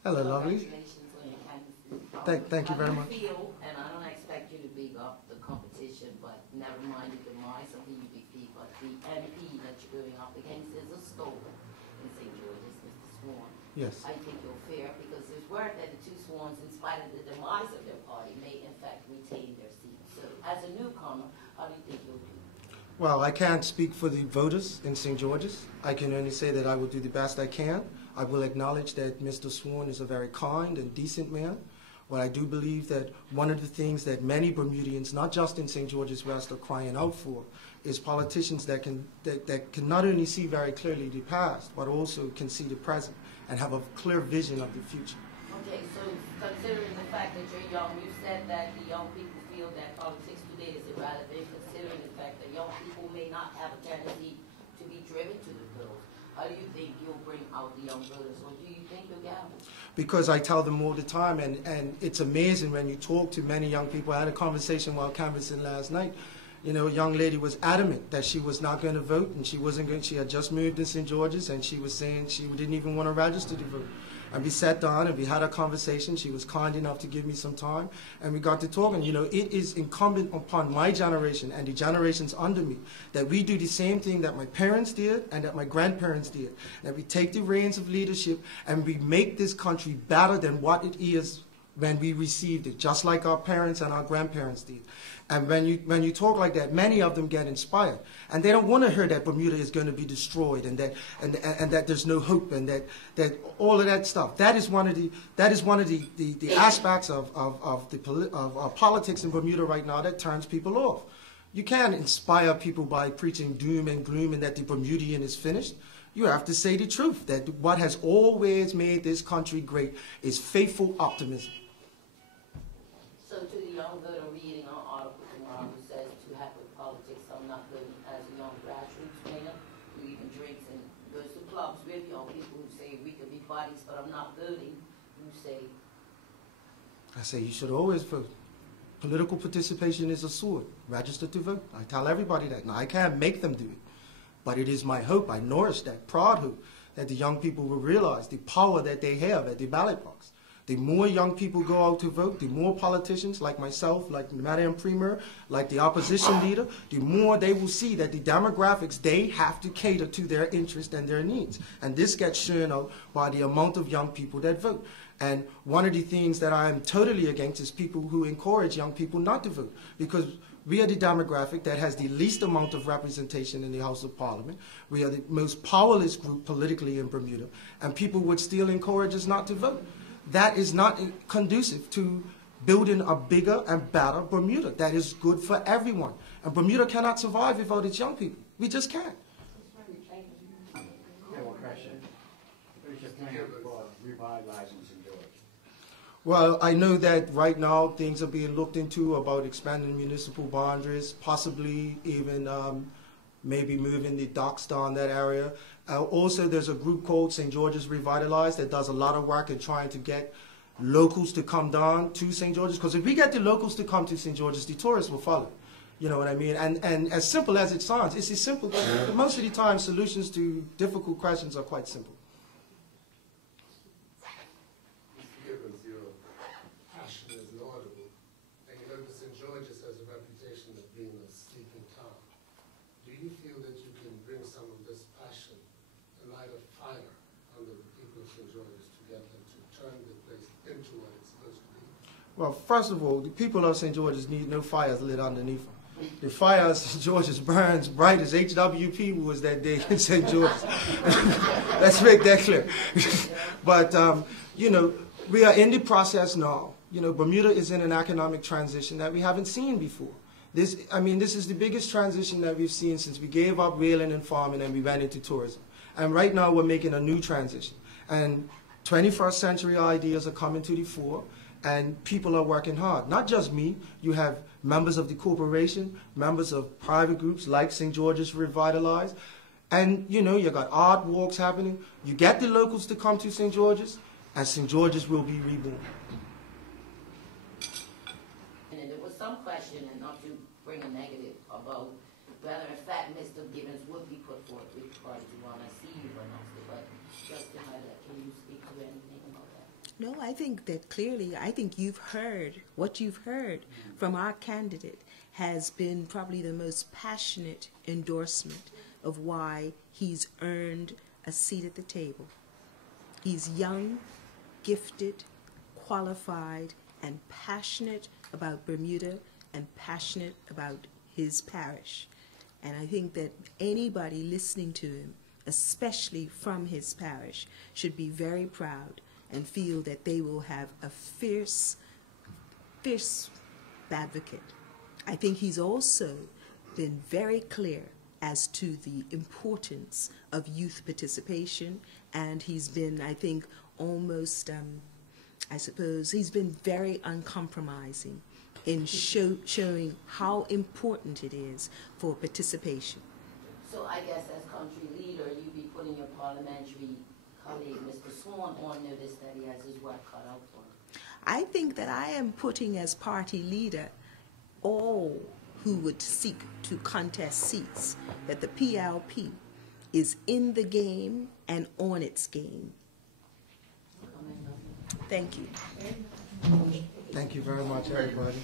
Hello, lovely. Congratulations on your candidacy. Thank you very much. How do you feel, and I don't expect you to big up the competition, but never mind the demise of the UBP, but the MP that you're going up against is a stolen in St. George's, Mr. Swan. Yes. I think you're fair because there's word that the two Swans, in spite of the demise of their party, may in fact retain their seats. So as a newcomer, how do you think you'll do? Well, I can't speak for the voters in St. George's. I can only say that I will do the best I can. I will acknowledge that Mr. Swan is a very kind and decent man. But I do believe that one of the things that many Bermudians, not just in St. George's West, are crying out for is politicians that can not only see very clearly the past, but also can see the present and have a clear vision of the future. Okay, so considering the fact that you're young, you said that the young people feel that politics today is irrelevant, considering the fact that young people may not have a tendency to be driven to the polls. How do you think you'll bring out the young voters, or do you think you'll gamble? Because I tell them all the time, and it's amazing when you talk to many young people. I had a conversation while canvassing last night. You know, a young lady was adamant that she was not going to vote, and she wasn't going. She had just moved in St. George's, and she was saying she didn't even want to register to vote. And we sat down and we had a conversation. She was kind enough to give me some time, and we got to talking. You know, it is incumbent upon my generation and the generations under me that we do the same thing that my parents did and that my grandparents did. That we take the reins of leadership and we make this country better than what it is when we received it, just like our parents and our grandparents did. And when you talk like that, many of them get inspired, and they don't want to hear that Bermuda is going to be destroyed, and that there's no hope, and that all of that stuff. That is one of the aspects of politics in Bermuda right now that turns people off. You can't inspire people by preaching doom and gloom and that the Bermudian is finished. You have to say the truth, that what has always made this country great is faithful optimism. So to the young voter reading an article tomorrow who says to heck with politics, I'm not voting as a young grassroots mayor who even drinks and goes to clubs with young people who say we could be buddies, but I'm not voting, you say? I say you should always vote. Political participation is a sword. Register to vote. I tell everybody that. Now, I can't make them do it, but it is my hope. I nourish that proud hope that the young people will realize the power that they have at the ballot box. The more young people go out to vote, the more politicians like myself, like Madame Premier, like the opposition leader, the more they will see that the demographics, they have to cater to their interests and their needs. And this gets shown out by the amount of young people that vote. And one of the things that I am totally against is people who encourage young people not to vote, because we are the demographic that has the least amount of representation in the House of Parliament. We are the most powerless group politically in Bermuda, and people would still encourage us not to vote. That is not conducive to building a bigger and better Bermuda that is good for everyone. And Bermuda cannot survive without its young people. We just can't. Well, I know that right now things are being looked into about expanding municipal boundaries, possibly even maybe moving the docks down that area. Also, there's a group called St. George's Revitalized that does a lot of work in trying to get locals to come down to St. George's, because if we get the locals to come to St. George's, the tourists will follow. You know what I mean? And as simple as it sounds, it's as simple. Most of the time, solutions to difficult questions are quite simple. Mr. Gibbons, your passion is laudable, and you know St. George's has a reputation of being a sleeping town. Do you feel that you can bring some of this passion and light a fire under the people of St. George's to get them to turn the place into what it's supposed to be? Well, first of all, the people of St. George's need no fires lit underneath them. The fire of St. George's burns bright as HWP was that day in St. George's. Let's make that clear. But, you know, we are in the process now. You know, Bermuda is in an economic transition that we haven't seen before. This is the biggest transition that we've seen since we gave up whaling and farming and we went into tourism. And right now we're making a new transition. And 21st century ideas are coming to the fore, and people are working hard. Not just me. You have members of the corporation, members of private groups like St. George's Revitalized. And, you know, you got art walks happening. You get the locals to come to St. George's, and St. George's will be reborn. And there was some question, and not to bring a negative, about whether in fact Mr. Gibbons would be put forward with the party to run. I see you announced it, but just to highlight, can you speak to anything about that? No, I think that clearly, I think you've heard, what you've heard from our candidate has been probably the most passionate endorsement of why he's earned a seat at the table. He's young, gifted, qualified, and passionate about Bermuda and passionate about his parish. And I think that anybody listening to him, especially from his parish, should be very proud and feel that they will have a fierce advocate. I think he's also been very clear as to the importance of youth participation, and he's been, I think, almost, I suppose, he's been very uncompromising in showing how important it is for participation. So I guess as country leader, you'd be putting your parliamentary colleague, Mr. Swan, on notice that he has his work cut out for him. I think that I am putting as party leader all who would seek to contest seats, that the PLP is in the game and on its game. Thank you. Thank you very much, everybody.